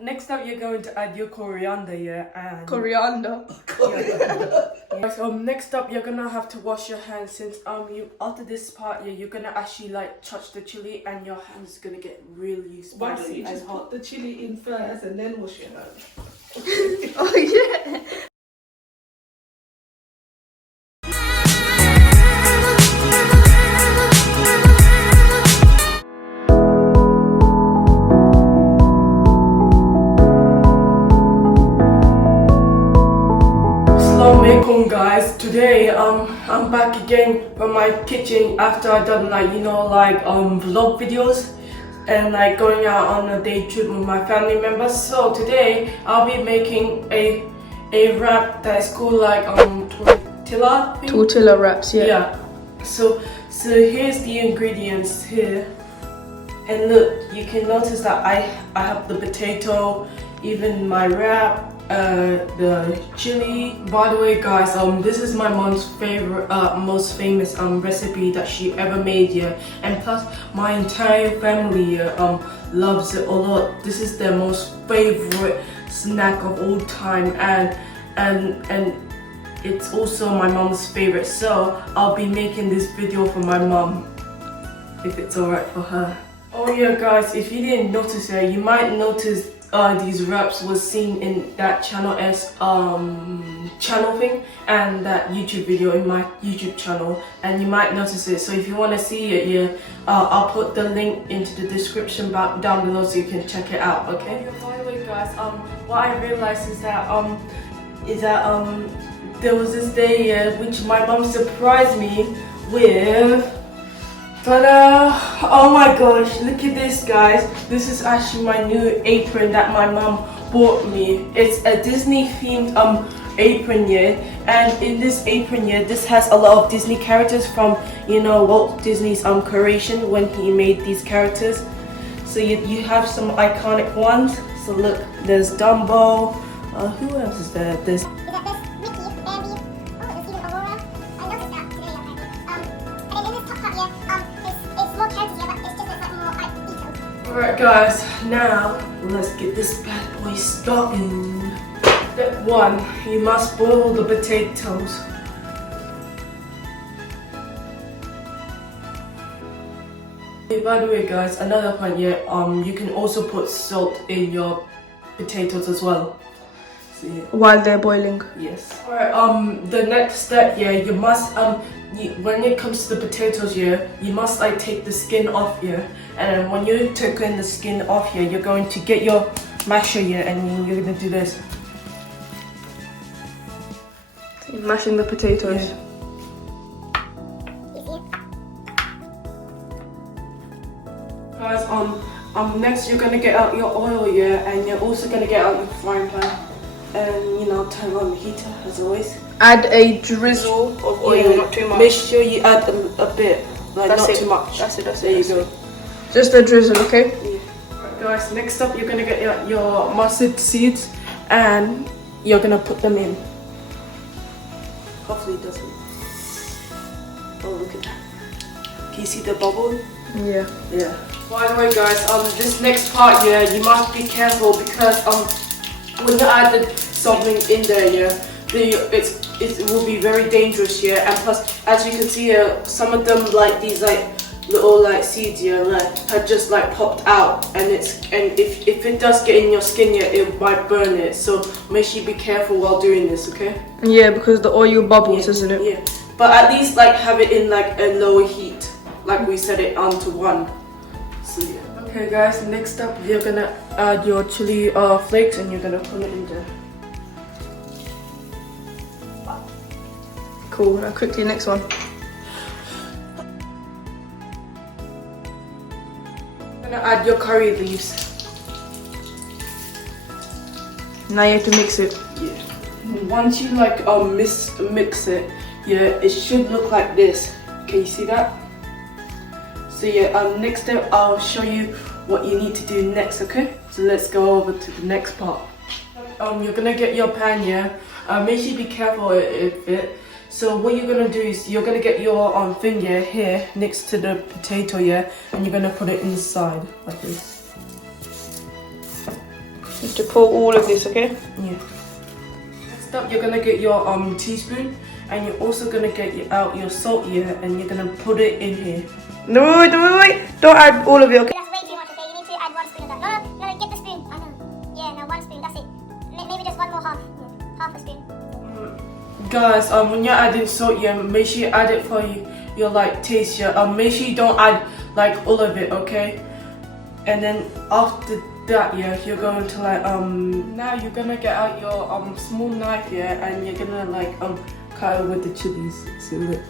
Next up, you're going to add your coriander, yeah, and Coriander. yeah. Next up, you're gonna have to wash your hands since you after this part, yeah, you're gonna actually like touch the chili and your hands gonna get really spicy. Why don't you just put the chili in first and then wash your hands? Oh yeah. Assalamualaikum guys, today I'm back again from my kitchen after I done vlog videos and like going out on a day trip with my family members. So today I'll be making a wrap that is called like Tortilla wraps, yeah. Yeah. So here's the ingredients here. And look, you can notice that I have the potato, even my wrap, the chili. By the way guys, this is my mom's favorite, most famous recipe that she ever made, yeah. And plus my entire family loves it a lot. This is their most favorite snack of all time, and it's also my mom's favorite. So I'll be making this video for my mom, if it's alright for her. Oh yeah guys, if you didn't notice it, you might notice these wraps was seen in that channel as channel thing and that YouTube video in my YouTube channel, and you might notice it. So if you want to see it, yeah, I'll put the link into the description down below so you can check it out. Okay. By the way guys, what I realized is that there was this day which my mom surprised me with. But oh my gosh, look at this guys. This is actually my new apron that my mom bought me. It's a Disney themed apron, yeah. And in this apron, yeah, this has a lot of Disney characters from, you know, Walt Disney's creation when he made these characters. So you have some iconic ones. So look, there's Dumbo. Who else is there? There's Alright guys, now let's get this bad boy started. Step 1, you must boil the potatoes. By the way guys, another point here, you can also put salt in your potatoes as well. See? While they're boiling. Yes. Alright, the next step, yeah, you must when it comes to the potatoes here, you must like take the skin off here, and when you take in the skin off here, you're going to get your masher here and you're gonna do this. So you're mashing the potatoes. Yeah. Guys, next you're gonna get out your oil here, and you're also gonna get out your frying pan, and you know, turn on the heater as always. Add a drizzle of oil, yeah, not too much. Make sure you add a bit, like that's not it. too much. That's it. There you go. Just a drizzle, okay? Yeah. Right, guys, next up you're gonna get your mustard seeds, and you're gonna put them in. Hopefully it doesn't. Oh, look at that. Can you see the bubble? Yeah. Yeah. By the way guys, this next part, yeah, you must be careful because when you add something in there, yeah, it will be very dangerous, yeah. And plus, as you can see here, some of them like these like little like seeds, yeah, like had just like popped out, and if it does get in your skin, yeah, it might burn it. So make sure you be careful while doing this, okay? Yeah, because the oil bubbles, isn't it? Yeah. But at least like have it in like a lower heat, like we set it on to 1. So yeah. Okay guys, next up you're gonna add your chili flakes and you're gonna put it in there. Cool, now quickly next one. You're gonna add your curry leaves. Now you have to mix it. Yeah. Once you like mix it, yeah, it should look like this. Can you see that? So yeah, next step I'll show you what you need to do next, okay? So let's go over to the next part. You're gonna get your pan here. Make sure you be careful if it. So what you're gonna do is you're gonna get your finger here next to the potato, yeah, and you're gonna put it inside like this. Just to pour all of this, okay? Yeah. Next up, you're gonna get your teaspoon, and you're also gonna get out your salt here, and you're gonna put it in here. No, wait. Don't add all of it, okay? That's way too much, okay? You need to add 1 spoon of that. No, get the spoon. I know. Yeah, no, 1 spoon, that's it. Maybe just one more half. Yeah, half a spoon. Guys, when you're adding salt, yeah, make sure you add it for your like taste. Yeah, make sure you don't add like all of it, okay? And then after that, yeah, you're going to like now you're gonna get out your small knife, yeah, and you're gonna like cut it with the chilies. So look.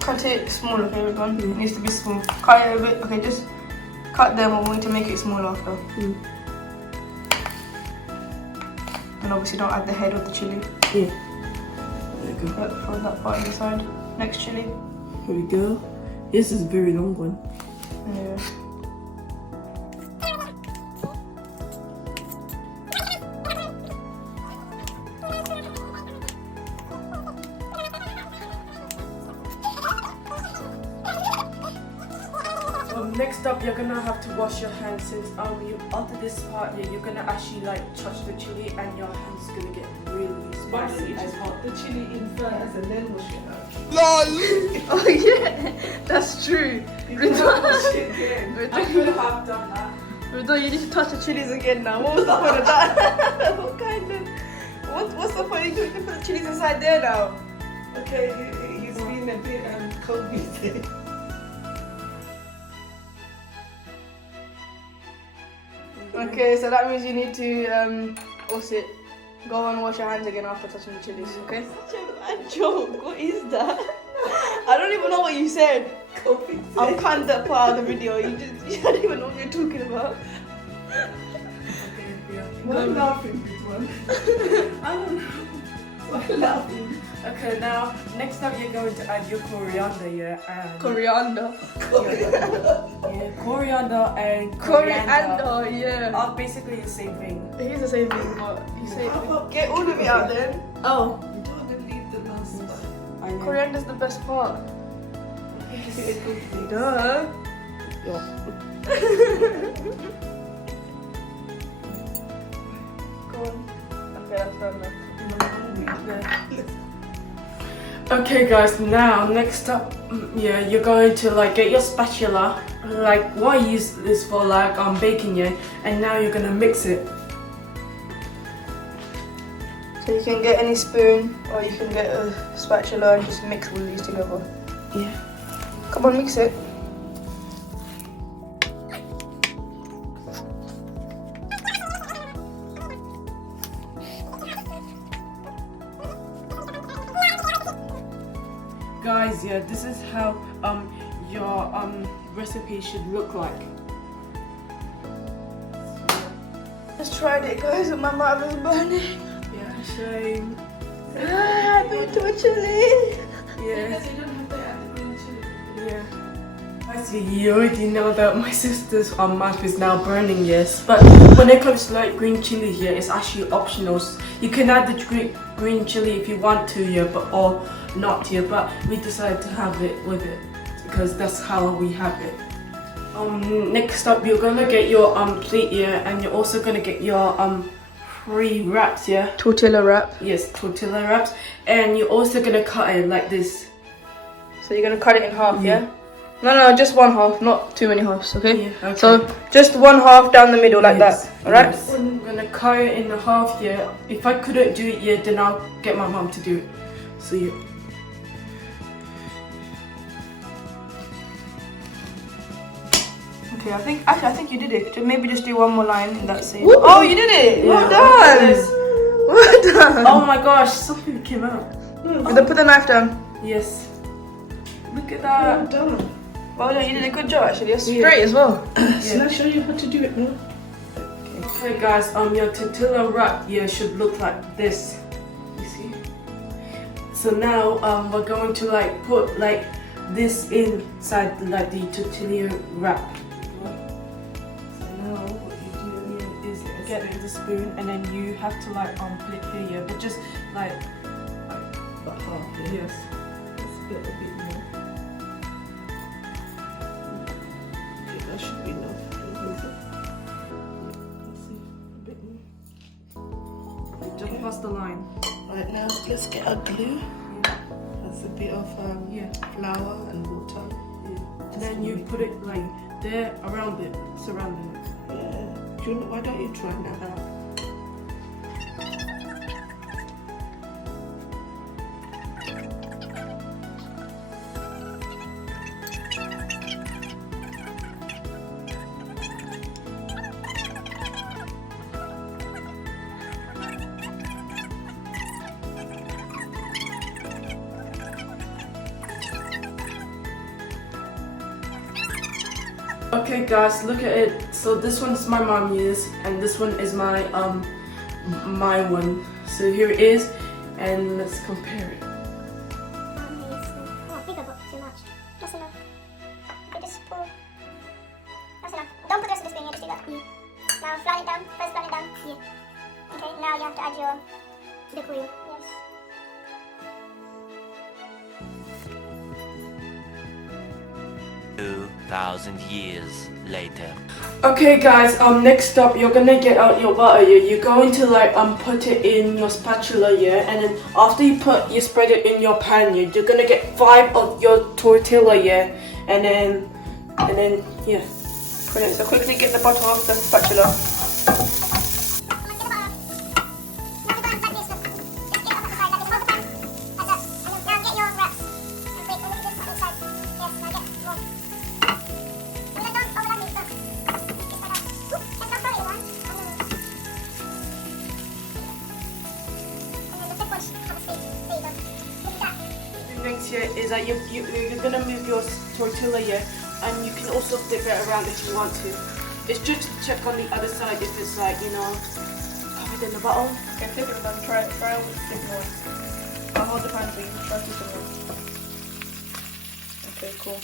Cut it small, okay, everyone? It needs to be small. Cut it a bit, okay, just cut them. We're going to make it small after. And obviously don't add the head of the chili. Yeah. There we go. Throw that part inside. Next chili. Here we go. This is a very long one. Yeah. Next up, you're gonna have to wash your hands since after this part, yeah, you're gonna actually like touch the chili and your hands gonna get really spicy as well. Put the chili in first and then wash your hands. Oh yeah, that's true. You can't wash it again. I could have done that. Rido, you need to touch the chilies again now. What was the point of that? What kind of... What's the point? You need to put the chilies inside there now. Okay, he's been a bit cold-blooded. Okay, so that means you need to what's it? Go and wash your hands again after touching the chilies, okay? Such a bad joke. What is that? I don't even know what you said. I'm cutting that part of the video. You don't even know what you're talking about. Why laughing, this one? I don't know. Why laughing? Okay, now next up you're going to add your coriander, yeah, and Coriander. yeah, coriander and Coriander, yeah. are basically the same thing. It is the same thing, but you say How about get all of it out then. Oh, you don't even leave the last one. I know. coriander's the best part. Duh. Go on. Okay, that's done now. Okay guys, now next up, yeah, you're going to like get your spatula, like what I use this for, like baking, yeah, and now you're gonna mix it. So you can get any spoon or you can get a spatula and just mix all these together. Yeah. Come on, mix it. Guys, yeah, this is how your recipe should look like. Just tried it, guys, and my mouth is burning. Yeah, shame. Ah, I've been to a chili. Yeah. Because you don't have to add the green chili. Yeah. Guys, you already know that my sister's mouth is now burning, yes. But when it comes to like green chili here, it's actually optional. You can add the green chili if you want to, yeah, but or not here. But we decided to have it with it because that's how we have it. Next up, you're gonna get your plate, yeah, and you're also gonna get your free wraps, yeah. Tortilla wrap. Yes, tortilla wraps, and you're also gonna cut it like this. So you're gonna cut it in half, yeah? No, just one half, not too many halves, okay? Yeah, okay. So just one half down the middle like Yes, that, alright? yes. I'm gonna cut it in half, yeah. If I couldn't do it yet, then I'll get my mom to do it. So yeah. Okay, I think you did it. Maybe just do one more line in that same. Woo! Oh, you did it! Yeah. Well done! Yes. Well done! Oh my gosh, something came out. Then put the knife down. Yes. Look at Well that. done. Well done, you did a good job actually. You're Yeah. straight as well. Shall I show you how to do it now? Okay guys, your tortilla wrap here should look like this. You see? So now we're going to like put like this inside like the tortilla wrap. So now what you do here is get the spoon and then you have to like put it here, yeah, but just like About half, yeah. yes. Let's get a bit more. That should be enough. Let's see, a bit more. Just past the line. Right, now let's get our glue. That's a bit of flour and water. And then you put it like there, around it, surrounding it. Yeah. Why don't you try now? Okay guys, look at it. So this one's my mom used and this one is my my one. So here it is and let's compare it. Oh, bigger but too much. That's enough. Okay, just pour. That's enough. Don't put the rest of the spoon, yeah, just do that. Now flatten it down. First flatten it down. Yeah. Okay, now you have to add your liquid. Yes. 2,000 years later. Okay guys, next up you're gonna get out your butter, yeah. You're going to like put it in your spatula, yeah, and then after you spread it in your pan, yeah, you're gonna get 5 of your tortilla, yeah, and then yeah. Brilliant. So quickly get the butter off the spatula. Next here is that you're gonna move your tortilla, yeah, and you can also flip it around if you want to. It's just to check on the other side if it's like, you know, covered in the butter. Okay, flip it and try with flipping one. I'll hold the pan so you can try flipping one. Okay, cool.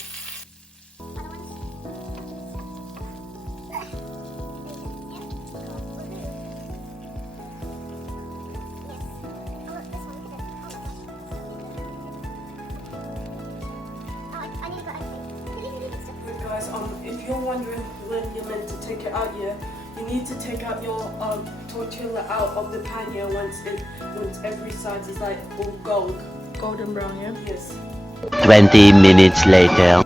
Guys, if you're wondering when you're meant to take it out, yeah, you need to take out your tortilla out of the pan, yeah, once every side is like all Golden brown, yeah? Yes. 20 minutes later.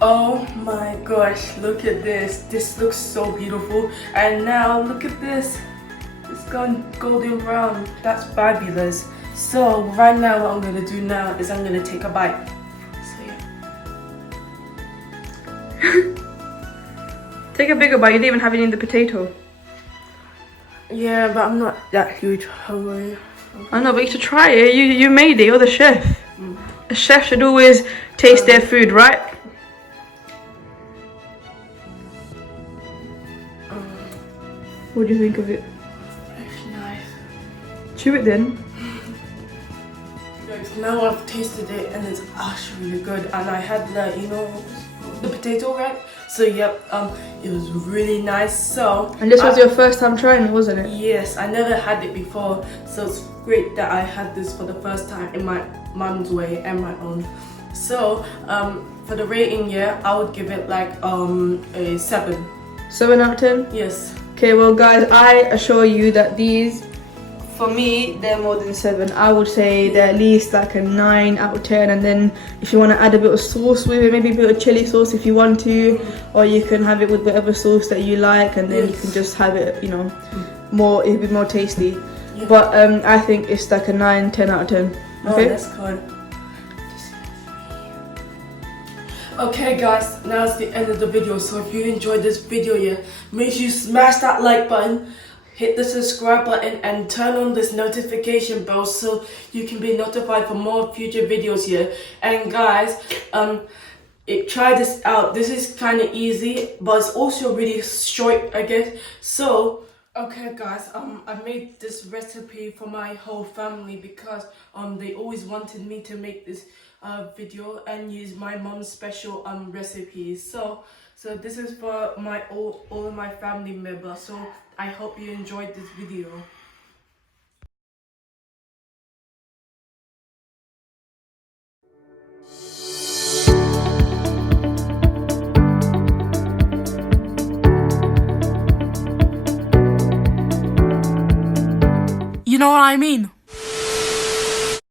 Oh my gosh, look at this. This looks so beautiful. And now look at this. It's gone golden brown. That's fabulous. So right now what I'm gonna do now is I'm gonna take a bite. So yeah. Take a bigger bite. You didn't even have any in the potato. Yeah, but I'm not that huge. Hungry. I know, but you should try it. You made it. You're the chef. A chef should always taste their food, right? What do you think of it? It's nice. Chew it then. Guys, now I've tasted it and it's actually really good. And I had the, you know, the potato wrap. So yep, it was really nice. So. And this was your first time trying it, wasn't it? Yes, I never had it before. So it's great that I had this for the first time in my mom's way and my own. So for the rating, yeah, I would give it like a 7. 7 out of 10? Yes. Okay, well guys, I assure you that these, for me, they're more than 7. I would say they're at least like a 9 out of 10. And then if you want to add a bit of sauce with it, maybe a bit of chili sauce if you want to, or you can have it with whatever sauce that you like, and then you can just have it, you know, more, it'll be more tasty. Yeah. But I think it's like a 9, 10 out of 10. Okay? Oh, that's good. Okay guys, now it's the end of the video. So if you enjoyed this video, yeah, make sure you smash that like button, hit the subscribe button, and turn on this notification bell so you can be notified for more future videos here. And guys, try this out. This is kind of easy, but it's also really short, I guess. So okay guys, I made this recipe for my whole family because they always wanted me to make this video and use my mom's special recipes. So this is for my all of my family members. So I hope you enjoyed this video. You know what I mean?